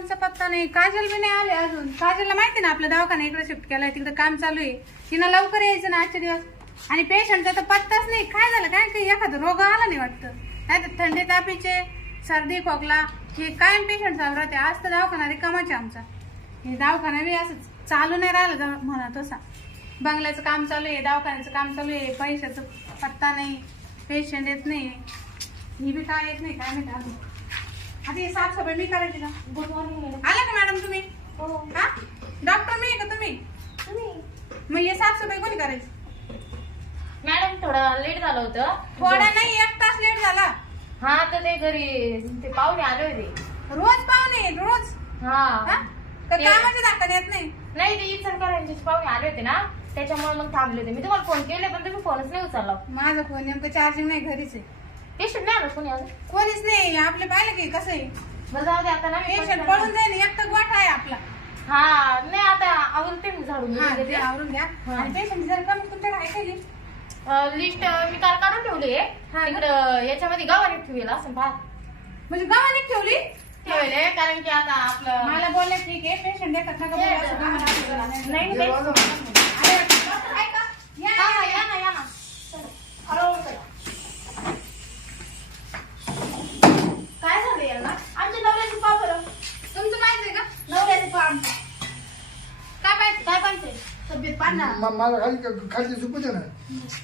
काजलचा पत्ता नाही काजल बी नाही आले अजून. काजलला माहिती ना आपला दवाखाना इकडे शिफ्ट केलाय तिकडे काम चालू आहे. तिनं लवकर यायचं ना आजच्या दिवस. आणि पेशंटचा तर पत्ताच नाही. काय झालं? काय काही एखादा रोग आला नाही वाटतं. नाही तर थंडी तापीचे सर्दी खोकला हे कायम पेशंट चालू राहते. आज तर दवाखाना रिकामाचे आमचा. हे दवाखाना बी असं चालू नाही राहिलं म्हणा तसा. बंगल्याचं काम चालू आहे दवाखान्याचं काम चालू आहे पैशाचं पत्ता नाही पेशंट येत नाही. ही बी काय येत नाही काय माहिती अजून. आता हे साफसफाई मी करायची का? गुड मॉर्निंग आला का मॅडम तुम्ही? हो. हा? डॉक्टर मी आहे का तुम्ही? तुम्ही? मग हे साफसफाई कोणी करायची? मॅडम थोडं लेट झालं होतं. थोडा नाही एक तास लेट झाला. हा तर ते घरी ते पाहुणे आले होते. रोज पाहुणे रोज. हा. हा? तर ते- कामाच्या दाखल येत नाही. नाही ते इचलकरांचे पाहुणे आले होते ना त्याच्यामुळे मग थांबले होते. मी तुम्हाला फोन केले पण तुम्ही फोनच नाही उचलला. माझा फोन नेमकं चार्जिंग नाही घरीच आहे. पेशंट नाही आलं कोणी अजून कोणीच नाही आपले पाहिलं की कसं आहे बरं जाऊ दे आता ना मी पेशंट पळून जाईल एकटा गोठा आहे आपला हा नाही आता आवडते मी झाडून हा ते ते. आवरून घ्या हा. आणि पेशंट जर कमी तुमच्याकडे आहे का लिस्ट? मी काल काढून ठेवली आहे हा. इकडं याच्यामध्ये गावाने ठेवेल असं पहा म्हणजे गव्हाणी ठेवली ठेवले कारण की आता आपलं मला बोलले ठीक आहे पेशंट देतात नका बोलू असं गव्हाणी ठेवलं नाही. नाही नाही अरे, डॉक्टर आहे का? या, हा, या, या. या ना या ना. काय झालं यांना आमच्या नवऱ्याची पा बरं तुमचं पाहिजे का नवऱ्याची पा आमच्या काय पाहिजे काय पाहिजे पाहना म- मला खाली खाली झोपू दे ना.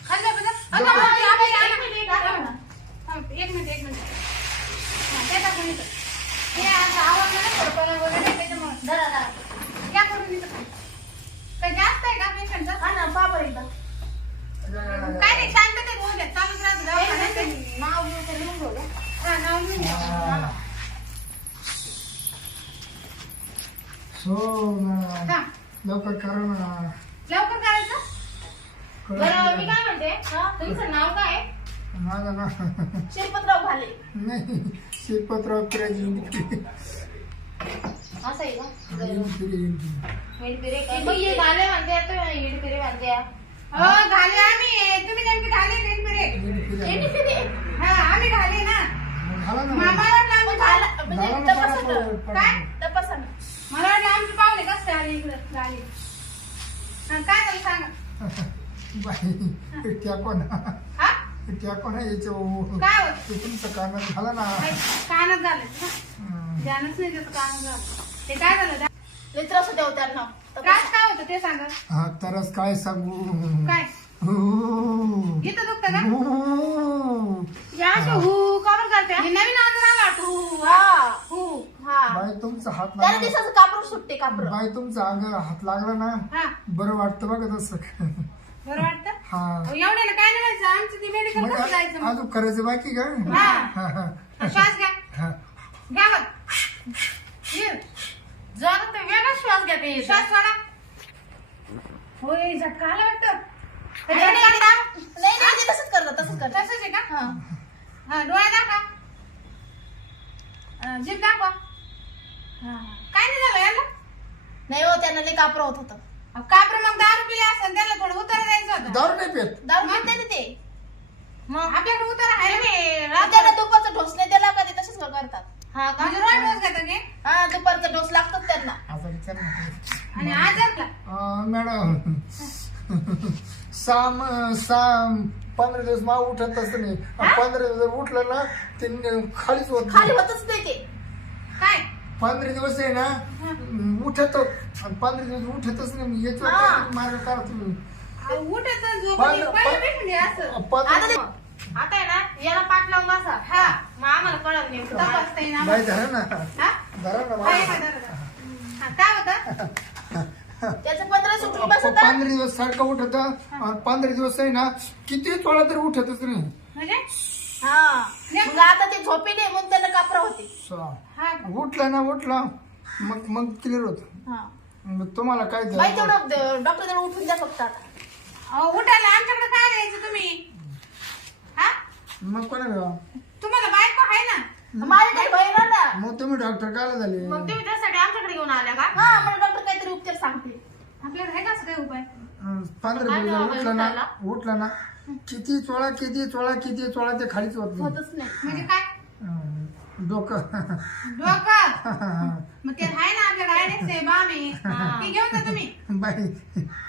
खाल्लं बघा. अगं, एक मिनिट, एक मिनिट. हा, एक मिनिट एक मिनिट. हा, ते टाकून इथं. हे असं आवाज नाही ना पडतो वगैरे त्याच्यामुळे. धरा धरा. या करून इथं. काही जास्त आहे का पेशंटचं हा ना पा बरं एकदा काय नाही शांततेत होऊ द्या. चालूच राहतं दवाखान्यात. नाव घेऊन ते लिहून ठेवलं हा, नाव लिहून घ्या. हा. सो ना हा, लवकर करा ना लवकर करायचं? बरं मी काय म्हणते? तुमचं नाव काय माझं ना शिरपतराव भाले. नाही शिरपतराव असं आहे का? मग हे म्हणते हो. घाले आम्ही. तुम्ही नेमके घाले नेमके हा आम्ही घाले ना. झाला ना वाटलं म्हणजे झाला ना. पडा- काय? तपासा. मला वाटलं आमचे पाहुणे कसं आले इकडं? घाले हा, काय झालं सांगा. बाई त्या कोण हा? त्या कोण याच्या काय होत? तुमचं कानात झालं ना. काय? कानात झालं. ना हं. ध्यानच नाही त्याचं कानात झालं. ते काय झालं? लय त्रास होते हो त्यांना. त्रास काय होतं ते सांगा. हा तरच काय सांगू? काय? हो. इथं दुखतं का? हो. या अशा हू करून करते हे नवीन आजार आला वाटतं. हू हा हू हा बाई तुमचा हात त्याला लागला. दिसाचं कापड सुटते कापड. बाई तुमचा अंग हात लागला ना हा. बरं वाटतं बघा तसं. बरं वाटतं? हा. एवढ्याला काय नाही व्हायचं आमचं ती मेडिकल मग कसं जायचं मग? अजून करायचं बाकी का? हा. हा, हा. श्वास घ्या. हा. घ्या मग ये. जरा ते वेगळा श्वास घ्या ते. श्वास सोडा. होय झटका आला वाटतं. नाही, तसंच तसंच करतात तसंच आहे का? हा. हा डोळा दाखवा. अं, जीभ दाखवा. काय नाही झालं याला? नाही हो त्यांना लई कापड होत होतं. अहो, मग दारू पिले असेल त्याला थोडं उतारा द्यायचं होतं. दारू नाही पेत. दारू पिते ना ते. मग? आपल्याकडे उतारा आहे ना मग त्यांना दुपारचा डोस नाही दिला का ते तसेच करतात? हा का? म्हणजे रोज हे? हा दुपारचा डोस लागतात त्यांना. आता विचार ना. आणि आजारला? अं, मॅडम साम साम पंधरा दिवस मा उठतच नाही. पंधरा दिवस उठलं ना ते न- खालीच होत खाली नाही. होतच नाही ते. काय? पंधरा दिवस आहे ना उठत. आणि पंधरा दिवस उठतच नाही हा. याच्यावर मार्ग करा तुम्ही. अहो, उठत झोप पण- पहिलं पण- भेटून घ्या असं. आता पंधरा ते आता आहे ना याला पाठ लावून बसा. हा मग आम्हाला कळत नाही तपासता येईन बाई आम्हाला. धरा ना. हा? धरा ना बाई. बघा, बघा. हा, काय होतं? त्याचं पंधरा सुटून बसत पंधरा दिवस सारखं उठत. आणि पंधरा दिवस आहे ना किती तोळा तरी उठतच नाही. म्हणजे? हा. मग आता ते झोपे नाही म्हणून त्याला कापरा होते. हा. उठला ना उठला. मग मग क्लिअर होत. हा. मग तुम्हाला काय बाई झालं तेवढं डॉक्टर त्याला उठून द्या फक्त आता. अहो, उठायला आमच्याकडे काय द्यायचं तुम्ही? हा? मग कोणा तुम्हाला बायको आहे ना? माझ्याकडे बहीण ना. मग तुम्ही डॉक्टर काय झाले? मग तुम्ही त्यासाठी आमच्याकडे घेऊन आल्या का? हा मला डॉक्टर काहीतरी उपचार सांगते आपल्याकडे आहे का असं काही उपाय? अं, पंधरा दिवस जर उठला ना उठला ना. किती चोळा किती चोळा किती चोळा ते खालीच होत नाही. होतच नाही. म्हणजे काय? डोकं. डोकं? मग ते आहे ना आपल्या डायरेक्ट आहे बाम आहे ती घेऊन जा तुम्ही. बाई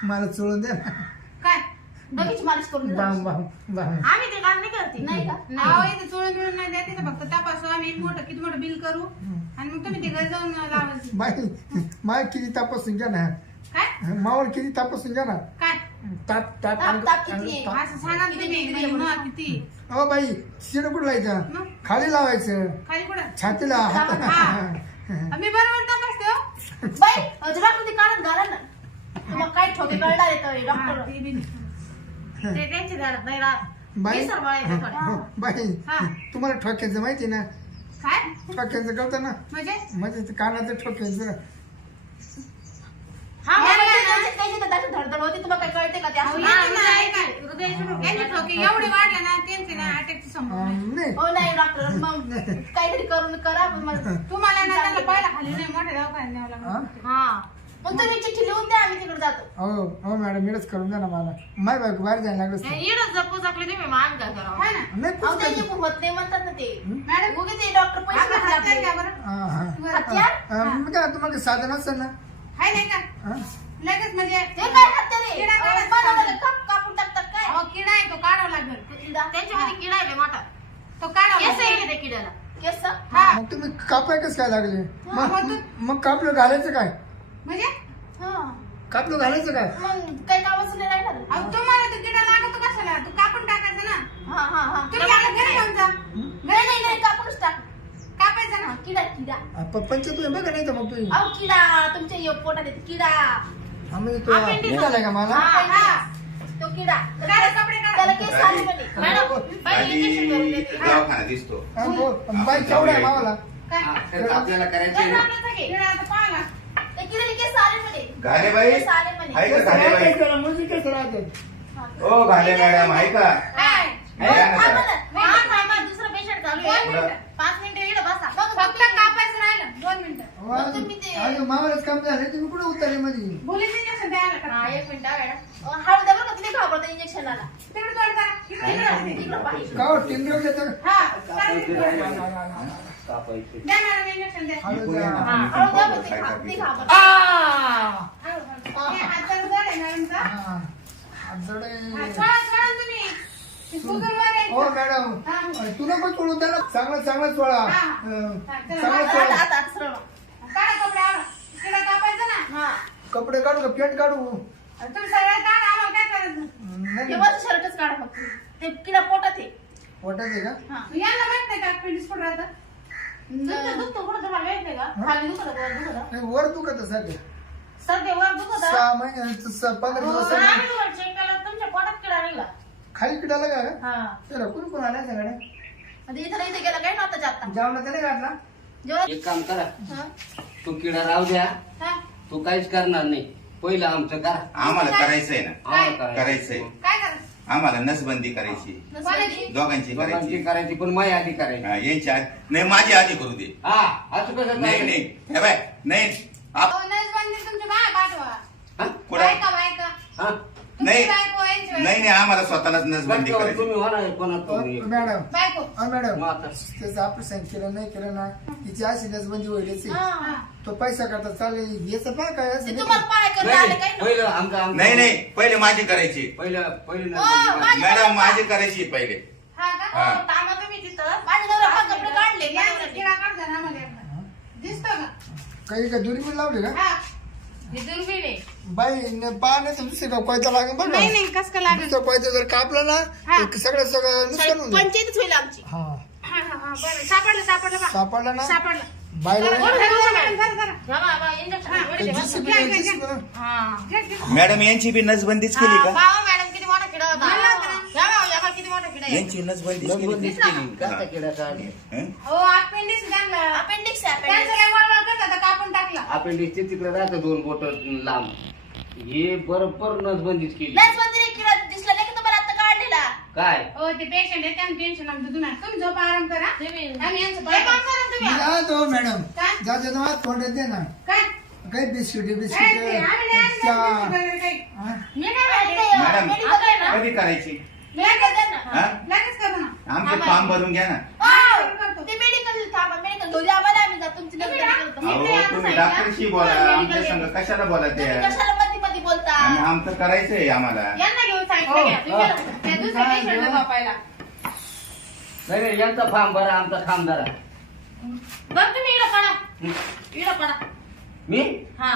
मला चोळून दे ना. काय? डोक्याची मालिश करून देतो. Balm balm balm. आम्ही ते काम नाही करते नाही का? अहो इथे चोळून मिळून नाही द्या तिथं फक्त तपासू आम्ही. मोठं किती मोठं बिल करू? आणि मग तुम्ही ते घरी जाऊन लावायचं. बाई माय किती तपासून घ्या ना काय? मावर किती तपासून घ्या ना काय? ताप ताप ताप- ताप किती आहे? असं सांगा बाई, मग किती? अहो बाई शिड कुठं लावायचं मग? खाली लावायचं. खाली कुठं? छातीला. हात हा. मी बरोबर तपासते हो. बाई काढत घाला ना. तुम्हाला काय ठोके कळणार येतं हा, डॉक्टर. ते बी नाही. ते त्यांची नाही राहत. बाई थोडं. हो, बाई हा. तुम्हाला ठोक्याचं माहिती ना? काय? ठोक्याचं कळतं ना? म्हणजे? म्हणजे ते कानाचं ठोक्याचं. हा ते त्याची- त्याची धडधड होती. तुम्हाला कळते का ते असं? ना, एवढे वाढले त्यांचे अटॅकची नाही. हो नाही डॉक्टर मग काहीतरी करून करा पण मग तुम्हाला ना त्याला पहिला खाली नाही मोठ्या दवाखान्यात न्यावं? लागलं. हा? मग तुम्ही चिठ्ठी लिहून द्या आम्ही तिकडे जातो. हो हो मॅडम करून द्या ना मला. माय बायको बाहेर जायला लागलं असतं. इडच जपू जपले तुम्ही मान काय करावं है ना? नाही अहो त्याची होत नाही म्हणतात ना ते. मॅडम ते डॉक्टर पैसे आपलं घेतात हात आहे का आपले. बरं? हा, हा. बरं. हत्यार अं, मग काय तुम्हाला साधन असतं ना? आहे नाही का? हा? लगेच म्हणजे ते काय हत्यार आहे? किडा. काप- कापून टाकतात काय? अहो, किडा आहे तो काढावा लागेल. त्यांच्यामध्ये किडा आहे मोठा. तो काढावा केस लागेल. आहे त्या किड्याला. केस? हा. मग तुम्ही कापाय कसं काय लागले? मग मग तू- मग कापलं घालायचं काय? म्हणजे? हा. कापलं घालायचं काय? मग काही कामाचं नाही राहिलं. अहो तुम्हाला तो किडा लागतो कशाला? तू कापून टाकायचा ना. हा हा हा. तुम्ही घरी घेऊन जा. नाही नाही नाही कापूनच टाक. कापायचा ना हा, किडा. किडा बघा नाही तर मग तुम्ही. अहो किडा तुमच्या यो पोटात येते किडा. तो Appendix. निघालाय का मला? हा, हा. तो किडा. काढा कपडे काढा. त्याला केस आले म्हणे. मॅडम बाई इंजेक्शन करून आधी देते दवाखाना दिसतो. हा, हो. बाई केवढा आहे मावाला? काय? तर आपल्याला करायचे किडा आता ते केस आले म्हणे. घाले बाई. केस आले म्हणे. आहे का कसं घाले बाई. राहते त्याला, मुलगी कसं राहते? हो. घाले मॅडम आहे का काय हो, थांबा ना. हा, थांबा, दुसरं पेशंट चालू आहे. पाच मिनिटं इकडे बसा मग फक्त कापायचं राहिलं दोन मिनिटं अहो, अजून ते- काम झालं तुम्ही कुठे उतरले मध्ये पोलीस इंजेक्शन द्यायला का हा, एक मिनिट हा, मॅडम अं, हळू द्या बरं का घाबरता इंजेक्शनला तिकडे तोड करा इकडे इकडे इकडं पाहिजे का हो, टिंगरं देतं? हा करा तिकडे. द्या मॅडम इंजेक्शन द्या हळू. हा, हळू द्या बरं, ते घाब- ते घाबरतात. आ! हळू, हळू. हे हाताला जड आहे मॅडमचा हा. हात जड आहे. हा, सोडा सोडा तुम्ही ते कुकरवर आहे. हो मॅडम हा. तुला पण सोडून द्या ना चांगलं चांगलं हा. अं, चला. चांगलं आता- आता सरळ. काढा कपडे कापायचा ना. हा. कपडे काढू का? पेट काढू? तुम्ही काढा आम्हाला काय करायचं नाही, हे नाही. शर्टच काढा फक्त. ते किडा पोटात आहे. पोटात आहे का? हा. यांना माहीत नाही का? पेंडिस कुठं राहतं. तुमचं दुखतं कुठं तुम्हाला माहीत नाही का? खाली दुखत वर दुखत. नाही, वर दुखत सध्या. सध्या वर दुखत? सहा महिन्याचं स- पंधरा हो, check केलं, तुमच्या पोटात किडा निघाला. खाली किडाला का? हा. त्याला कुणी कोण आला सगळ्या म्हणजे इथं नाही इथे गेला काय नव्हतं जाता? जेवणा त्याने काढला एक काम करा. हा. तू किडा राहू द्या. हा. तू काहीच करणार नाही. पहिलं आमचं करा. आम्हाला करायचंय ना. आम्हाला करायचंय. काय करायचं? आम्हाला नसबंदी करायची. दोघांची दोघांची करायची. करायची पण माझी आधी करायची. हा, यांची आधी नाही माझी आधी करू दे. हा असं कसं नाही? नाही. हे बाय नाही. आप- अहो, नसबंदी तुमची बाय पाठवा हा? कुठं? बायका बायका. हा? तुमची नाही बायको नाही. नाही आम्हाला स्वतःलाच नसबंदी करायची तुम्ही होणार कोणा तुम्ही मॅडम बायको हा मॅडम मग आता त्याचं ऑपरेशन केलं नाही केलं ना तिची अशी नसबंदी होईलच आहे. हा. हा. तो पैसा करता चालेल याचं काय काय असं ते नाही तुम्हाला का? पाय करता नाही, आले. पहिलं आमचं आमचं नाही नाही पहिले माझी करायची पहिलं पहिलं हो, नसबंदी माझी- करायची. मॅडम माझी करायची पहिले हा का हा. हो, थांबा तुम्ही तिथं. माझे नवरा पण कपडे काढले नवऱ्याने. किडा एकदा. दिसतो का काही का दुरी पण लावली का हा दुर्बीण आहे. बाई न- पहा नाही तर दुसरी का कोयता लागेल बघा नाही नाही कस का लागेल? दुसरं कोयता जर कापला ना हा. तर सगळं सगळं नुकसान होऊन जाईल. पंचायतच होईल आमची. हा. हा हा हा बरं. सापडलं सापडलं बा सापडला ना? सापडलं. बायला धरा, धरा, धरा, मॅडम, धरा, धरा. हा, इंजेक्शन. हा. घ्या, घ्या. यांची बी नसबंदीच केली का? पाहा मॅडम किती मोठा किडा होता. किती मोठा किडा आहे. यांची नसबंदीच केली नसबंदीच केली कसला किडा काढली हं? हो अपेंडिक्स त्यांना अपेंडिक्स आहे त्यांचं अपेंडिक्स काय वळवळ करत होता, कापून टाकला अपेंडिक्सचे तिकडे राहतं दोन बोट लांब हे बरोबर नसबंदीच केली लस बंदी नाही किडा दिसला नाही का तुम्हाला आता काढलेला काय हो ते पेशंट आहे त्यांना टेन्शन आमचं तुम्ही तुम्ही झोपा आराम करा तुम्ही आम्ही यांचं एक पाहतो. काम करा तुम्ही मी काय तो मॅडम काय? दे ना काय काही बिस्किट काय बिस्किट ते? आम्ही नाही आणलं चहा वगैरे काही. हा? मी काय म्हणते, मॅडम. मेडिकल आहे ना? कधी करायची लगेच. हा? करू ना आमचं फॉर्म भरून घ्या ना. हो, ते मेडिकल थांबा घेऊ द्या आम्हाला आम्ही जातो तुमची करतो. अहो ते तुम्ही सांगितलं. डॉक्टरशी बोला आमच्या संग कशाला बोला तुम्ही त्या कशाला मध्ये मध्ये बोलता? आणि आमचं करायचंय आम्हाला. यांना घेऊन सांगितलं घ्या. तुम्ही गेला. त्या दुसऱ्या पेशंटला झोपायला. नाही नाही यांचा फार्म भरा आमचा फार्म धरा बघ तुम्ही इकडं पडा. इकडं पडा. मी? हा.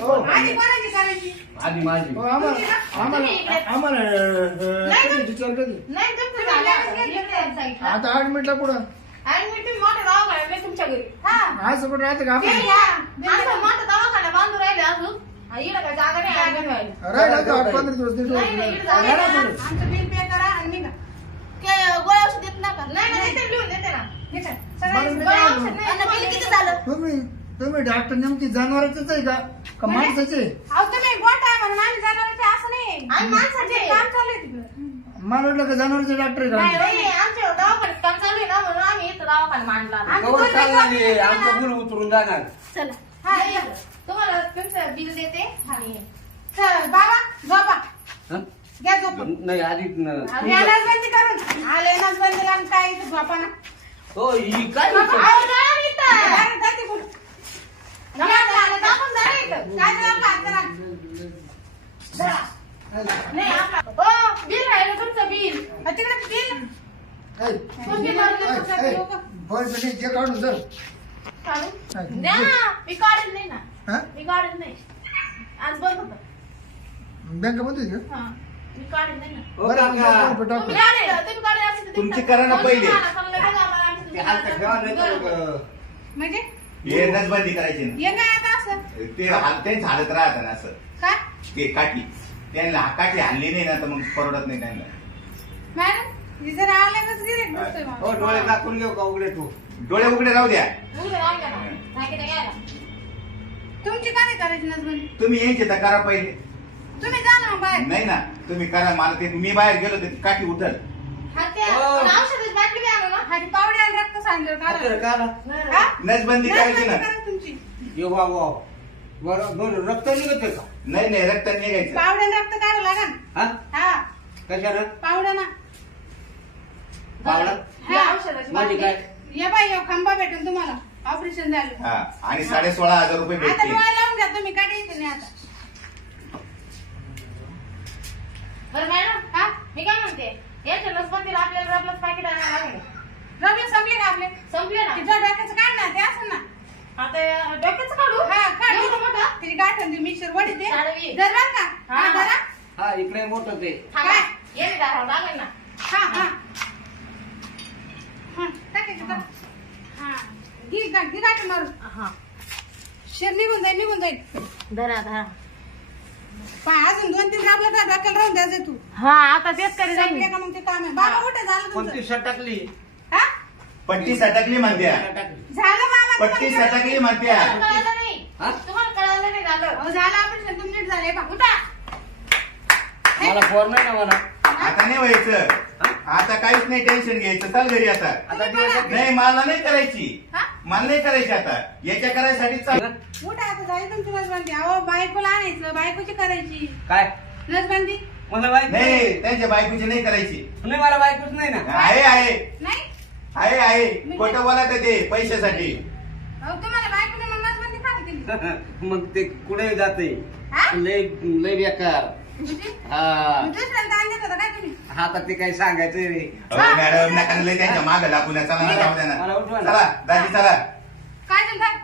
हो. आधी कोणाची करायची आधी माझी हो, आम्हाला आम्हाला आम्हाला अं, नाही, कधी डिस्चार्ज कधी? नाही तुमचं तुम्ही झालं लगेच आता. आता ऍडमिटला कुठं आणि मी तुम्ही मोठं दवाखाना मी तुमच्या घरी हा असं कुठं राहतं का ते आपण या. असं मोठं दवाखाना बांधून राहिले अजून हा, इकडं काय जागा नाही. राहिला आठ पंधरा दिवस नीट नाही, नाही, होत इकडं नाही. जागा राहिला नाही. कुठं? आमचं बिल पे करा आणि निघा ते गोळ्या औषध देत नका नाही नाही देते लिहून देते ना निघा बरं, सगळ्यांचं गोळ्या औषध म्हणतो? नाही आणि किती झालं तुम्ही तुम्ही डॉक्टर नेमकी जनावरांचंच आहे का का म्हणजे? माणसाचे अहो तुम्ही गोट आहे म्हणून आम्ही जनावरांचे असं नाही आणि माणसाचे. आमचे काम चालू आहे तिकडं मला वाटलं का जनावरचे डॉक्टर आहे नाही का नाही, आमच्या दवाखान्यात काम चालू आहे ना म्हणून आम्ही इथं दवाखाना मांडला आम्ही कवर दोन चालणार दिवस नाही, झाले आमचं ना. गुल उतरून जाणार चला हा, नाही, या. तुम्हाला तुमचं बिल देते आणि चल, बाबा झोपा हं? घ्या झोपून नाही आधी न- करून आले काय इथं झोपा ना हो ही काय बाबा, विचार? अहो, जा ना इथं. जा- जा तिकडून. जा काढून ना मी काढत नाही ना हा मी काढत नाही आज बंद होतं काढत नाही ना तुमची करा ना पहिले. म्हणजे हे नसबंदी करायची ना. काय आता असं. ते हाल ते झालत राहत ना असं. काय? ते काठी. त्यांना काठी हल्ली नाही ना तर मग परवडत नाही त्यांना. मॅडम हे जर आल्यागच गिरेक बसतोय हो मला. डोळे दाखवून घेऊ का उघडे तू? डोळे उघडे राहू द्या. उघडं ना. घ्यायला. तुमची काय करायची नसबंदी तुम्ही यायचे तर करा पहिले. तुम्ही जा ना बाहेर. नाही ना तुम्ही करा. मला ते मी बाहेर गेलो तर ती काठी उठल हा, हो. हा? नसबंदी करायची ना ये वा वा. बरं बरं रक्त निघते का? नाही नाही रक्त निघायचं. पावडे आणि रक्त काढा लागन हा? हा. कशानं? पावडा ना. पावडा? ही. औषधाची बाटली. काय? ये बाई खांबा भेटेल तुम्हाला. ऑपरेशन झालं. हा आणि साडे सोळा हजार रुपये आता भेटतील. डोळा लावून घ्या तुम्ही काय टेन्शन नाही आता. बरं मॅडम हा? मी काय म्हणते? याच्या लसबंदीला आपल्याला रबलच पाकिट आणायला लागेल. संपले का आपले? संपले ना. तिच्या डोक्याचं काढ ना ते असं ना. आता डोक्याचं काढू? हा काढ. एवढं मोठं? तिची गाठण ती मिक्सर वडी ते साडे जर बर का? हा. हा. जरा. हा इकडे मोठं ते थांबा. काय? ये दारावर लागेल ना. हा हा. हा. टाकायचं हा. घी घी मारून हा. शेर निघून जाईल निघून जाईल. धरा धरा. पाय अजून दोन तीन राबलं डोक्याला राहून द्यायचं तू. हा आता तेच करी संपले का मग ते काम? आहे बाबा कुठे झालं कोणती तुमचं सटकली? हा? पट्टी सटकली म्हणत्या. सटकली झालं बाबा पट्टी तुम्हाला सटकली म्हणत्या. कळालं नाही. हा? तुम्हाला कळालं नाही झालं. अहो, झालं ऑपरेशन तुमचं झालंय बा उठा. मला फोन नाही ना मला. आता नाही व्हायचं. आता काहीच नाही टेन्शन घ्यायचं. चाल घरी आता. आता दिवस. नाही मला नाही करायची. हा? मला नाही करायची आता. याच्या करायसाठी चाल. उठा आता झाली तुमची नसबंदी अहो बायकोला आणायचं. बायकोची करायची. काय? नसबंदी मला बायको नाही त्यांच्या बायकोची नाही करायची. नाही मला बायकोच नाही ना? आहे आहे. नाही. आहे आहे. खोटं बोलत ते पैशासाठी. अहो तुम्हाला बायकोने मग ते कुठे जाते? हा? लय लय बेकार. म्हणजे? हा. होता काय तुम्ही? आता ते काही सांगायचंय रे अहो, मॅडम नका लय त्यांच्या माग लागू नये. चला ना जाऊ द्या मला ना उठवा ना. चला दादी चला. काय झालं?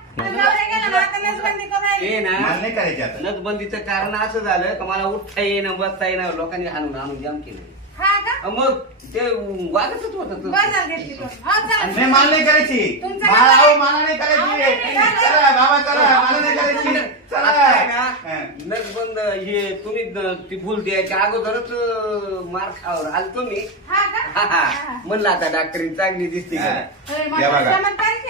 नाही करायची आता. नसबंदीचं कारण असं झालं का मला उठता येईना बसता येईना लोकांनी हाणून आणून जाम केलं. हा का? मग ते वागतच होत. हो चला. नाही मला नाही करायची. मला मला नाही करायची. चला बाबा चला मला नाही करायची. चला. हा. नसबंद हे तुम्ही ती फुल द्यायच्या अगोदरच मार खावर आलतो मी. का. म्हणलं आता डॉक्टरी चांगली दिसते का?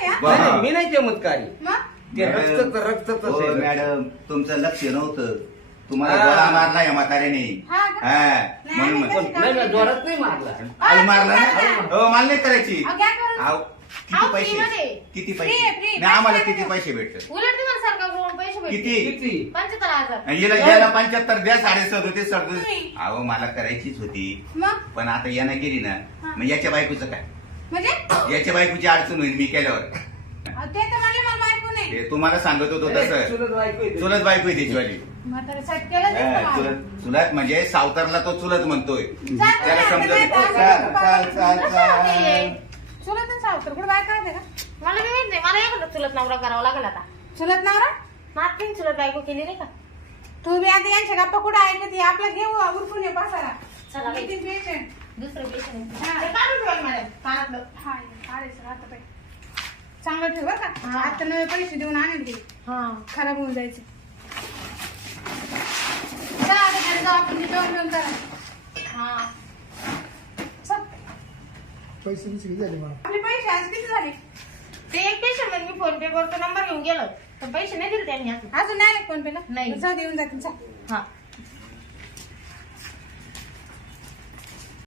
नाही, मी नाही चमत्कारी. मग? ते रक्तच रक्तच हो. मॅडम तुमचं लक्ष नव्हतं. तुम्हाला हा. गोळा मारला या म्हाताऱ्याने. हा का? हा. नाही, म्हणून नाही जोरात नाही. मारला. मारला ना? हो मला नाही करायची. अहो, घ्या करून. अहो, किती अहो, पैसे. किती पैसे. नाही आम्हाला पैसे किती पैसे भेटतात? उलट तुम्हाला सरकारकडून पैसे भेटतील. किती? किती? पंच्याहत्तर हजार. आणि हिला घ्यायला पंच्याहत्तर द्या साडे सदोतीस सदोतीस नाही. अहो मला करायचीच होती. मग? पण आता यानं गेली ना. मग याच्या बायकोचं काय? म्हणजे? याच्या बायकोची अडचण होईल मी केल्यावर. ते तर म्हणले मला बायको नाही. ते तुम्हाला सांगत होतो तसं. चुलत बायको आहे ती. चुलत बायको आहे त्याचीवाली म्हातारा सेट केलं हा, दिसतं मला. चुलत चुलत म्हणजे सावतारला तो चुलत म्हणतोय. त्याला समजत नाही. चाल, चाल चाल चाल चाल. चुलत आणि सावतर. कुठे बायको आहे का? मला बी माहीत नाही. मला एखादा चुलत नवरा करावा लागेल आता. चुलत नवरा? नातीन चुलत बायको केली नाही का? तू बी आता यांच्या गप्पा कुठे ऐकत ये? आपला घेऊ उरकून ये पसारा चला बाई. किती patient. दुसरं पेशंट हा. मॅडम कानातलं हा, आता बाई. चांगलं ठेव बरं का. हा. आता नवे पैसे देऊन आणेल ते. हा. खराब होऊन जायचे. चला आता घरी जाऊ आपण ते जेवण जेवण करा. हा. चल. पैसे बिसे किती झाले मला? आपले पैसे आज किती झाले? ते एक पेशंट मी फोन पे करतो नंबर घेऊन गेलो. तर पैसे नाही दिले त्यांनी अजून. अजून नाही आले फोन पेला नाही. जाऊ देऊन जातील चल. हा.